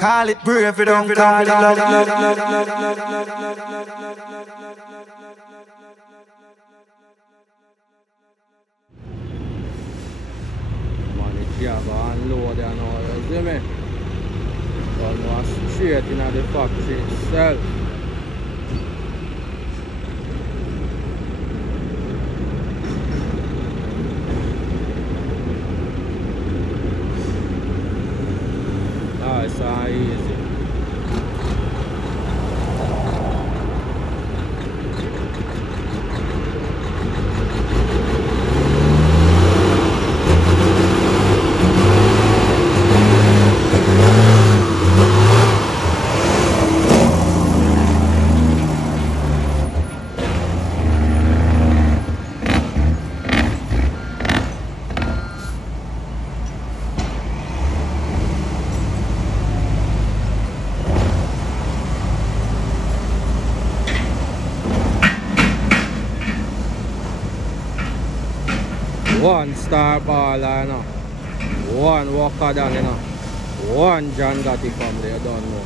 Call it brave, you don't call it love. Money jab and load and all, you see me? Almost straight in the factory itself. Nice and easy. One star baller, you know. One Walker down, you know. One John Gotti family, you don't know.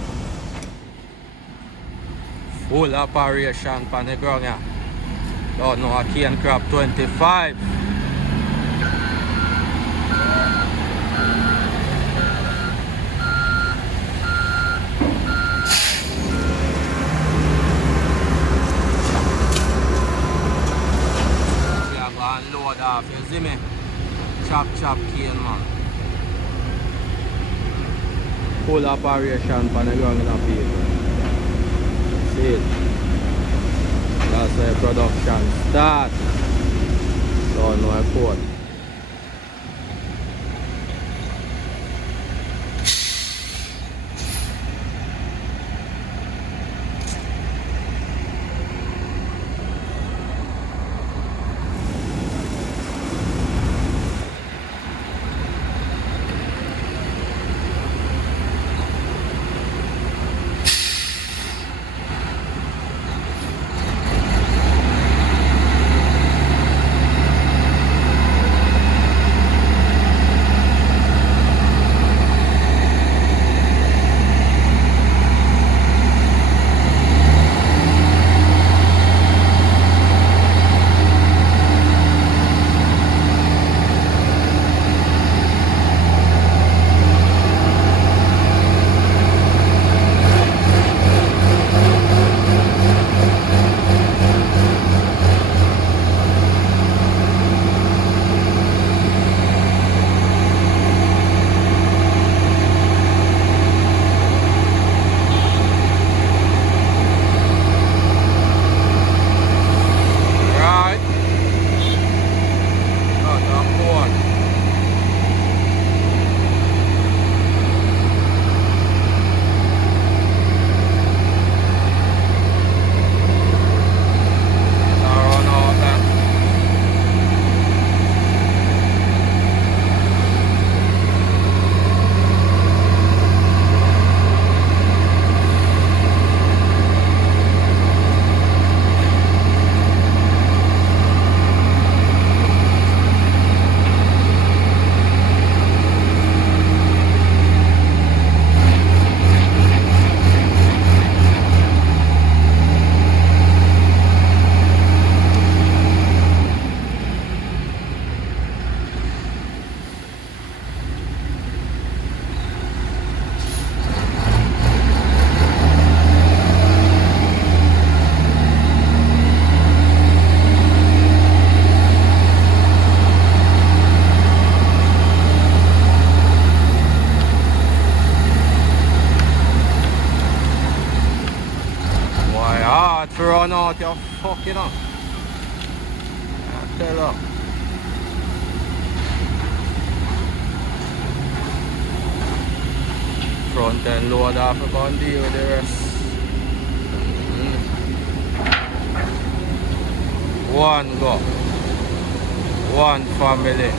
Full operation on the ground, yeah. Don't know, a cane crab 25. Load off, you see me? Chop cane, man. Full operation for the ground, people. See it? That's where production start. Don't know a port. To run out your fucking up. I tell you. Front end load off a bandy with the rest. One go. One family.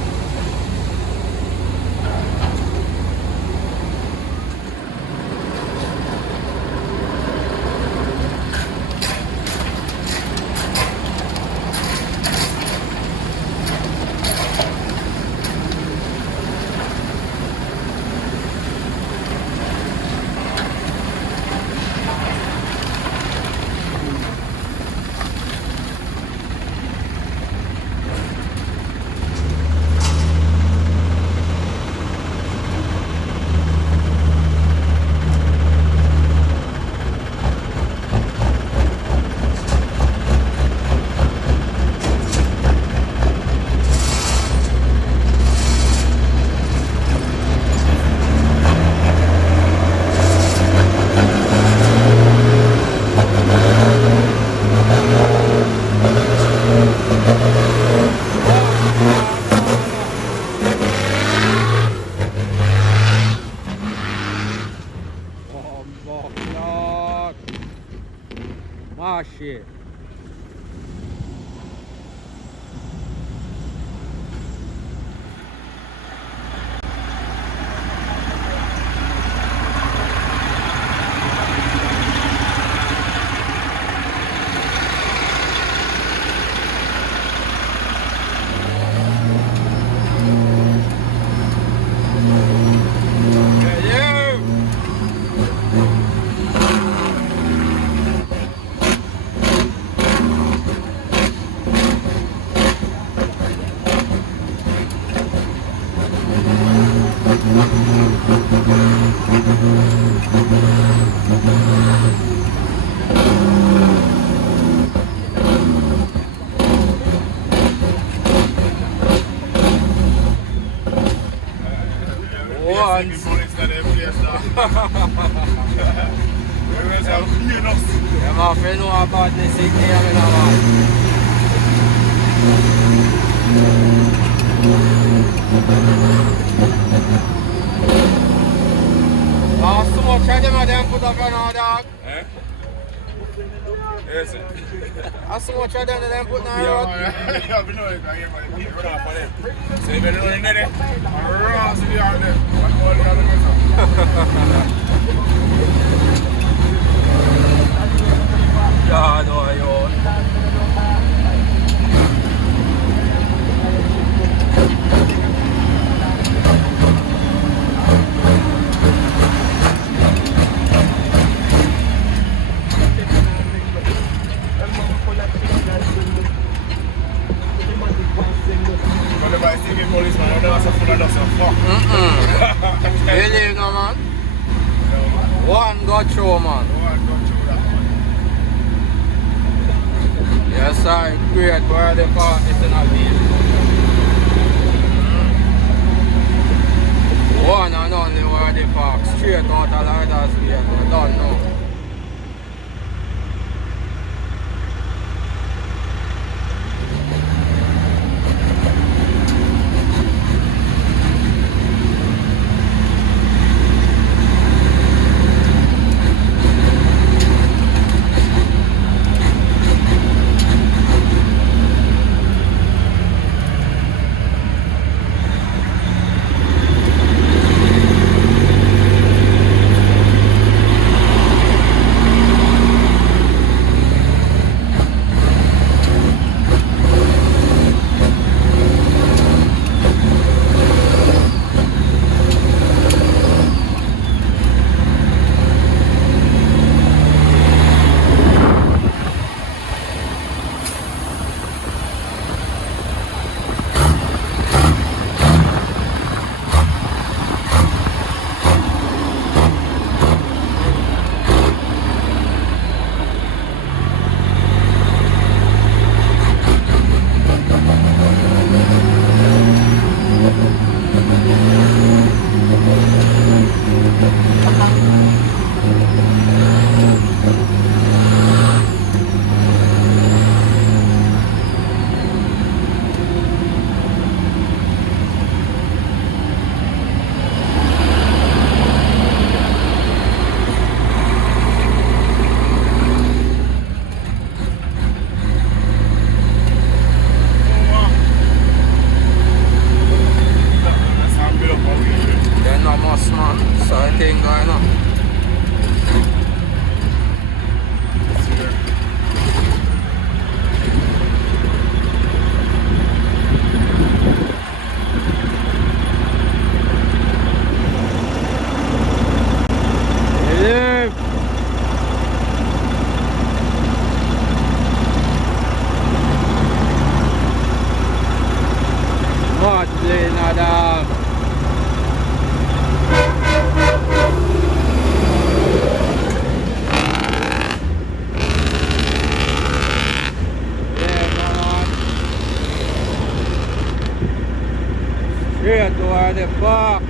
shit. Once. Yeah, my friend know about this thing here, man. So much of them are them put up on our dog. Eh? Yes, sir. So much of them put on our road. Yeah, we know it. I get my people run off of them. So if you're running there, ross the yard there. One more yard there. Yeah, no, yo. Whenever I see a policeman, I know that's a full of dust and fuck. Really, no, man? One got through, man. Yes, sir. Great. Where the park is in a deal. One and only where the park. Straight out of Lighthouse Gate. I don't know. the fuck?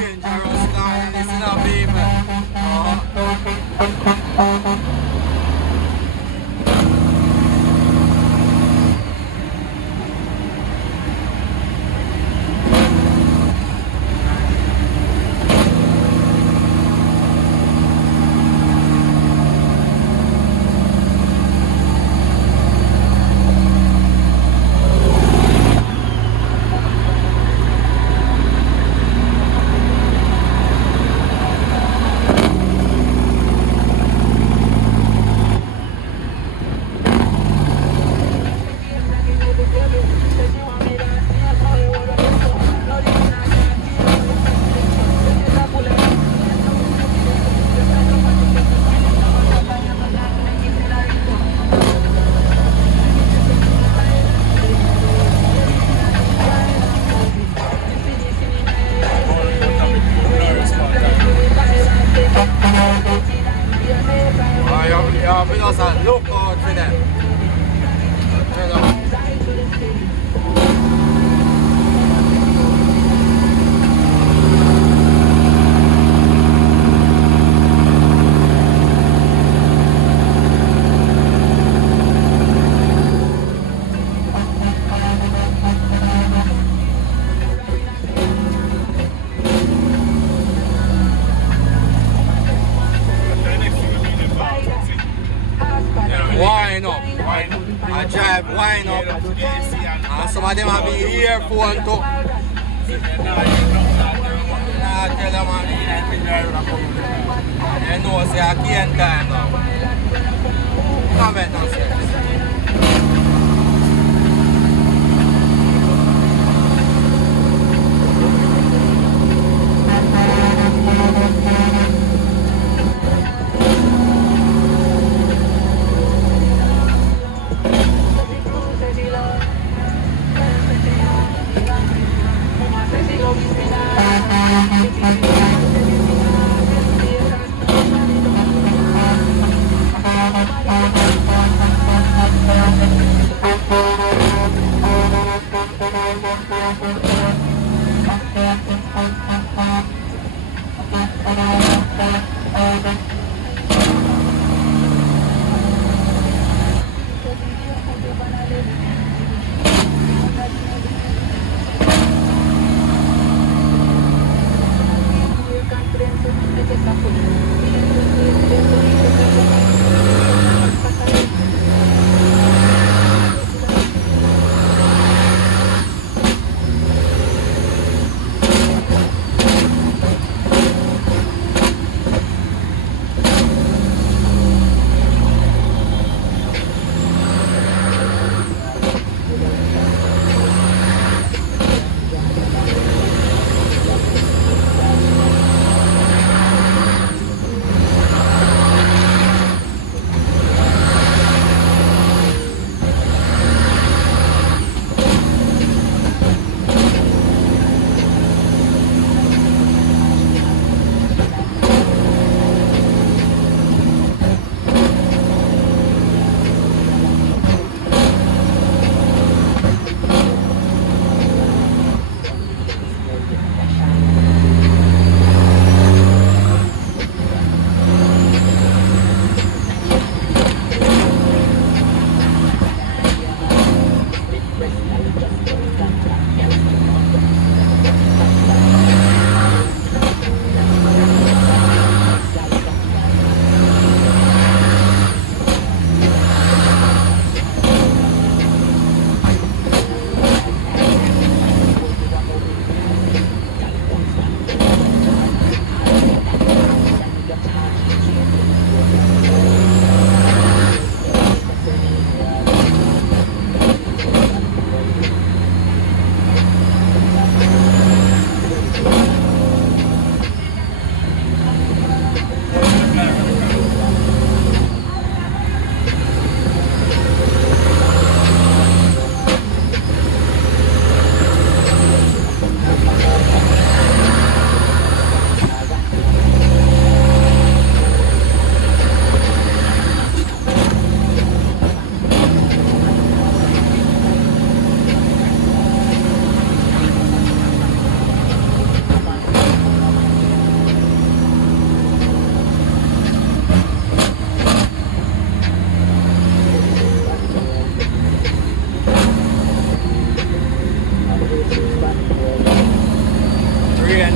dangerous car this is now, people. We just look out for them. You know. Wine up. I drive wine up. And some of them have the earphone too. I tell them I'm in the drive. They know say I can't time now. Don't make no sense.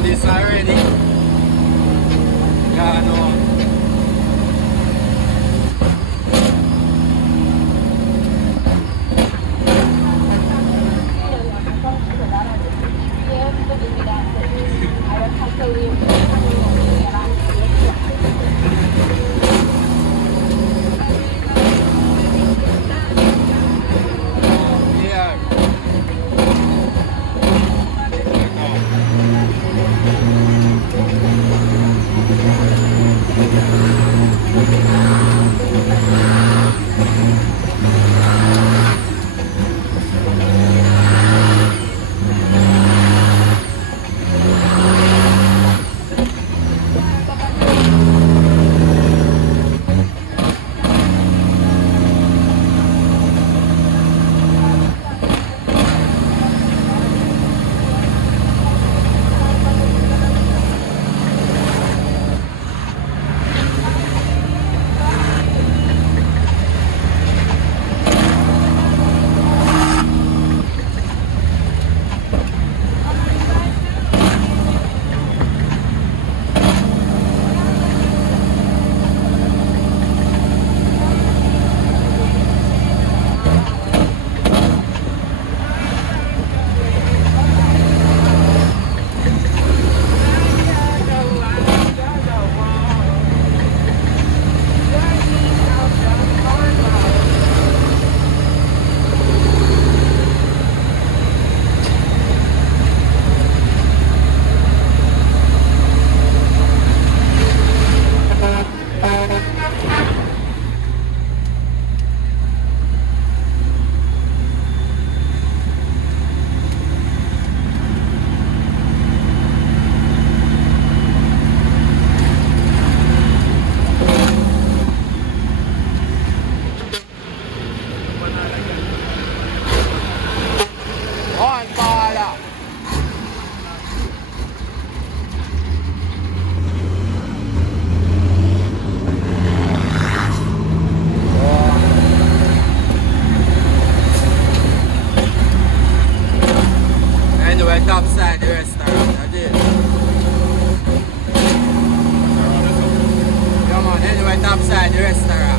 done this already. Yeah, no. On bala. Anyway, top side the restaurant, I did. Come on, anyway, top side the restaurant.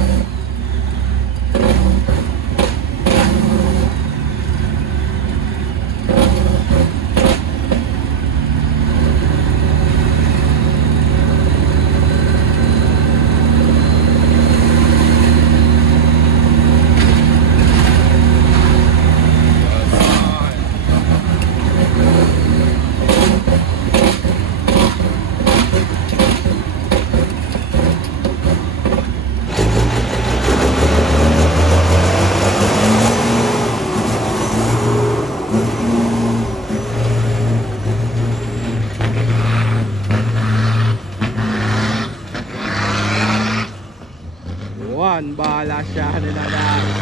One bala siya nila.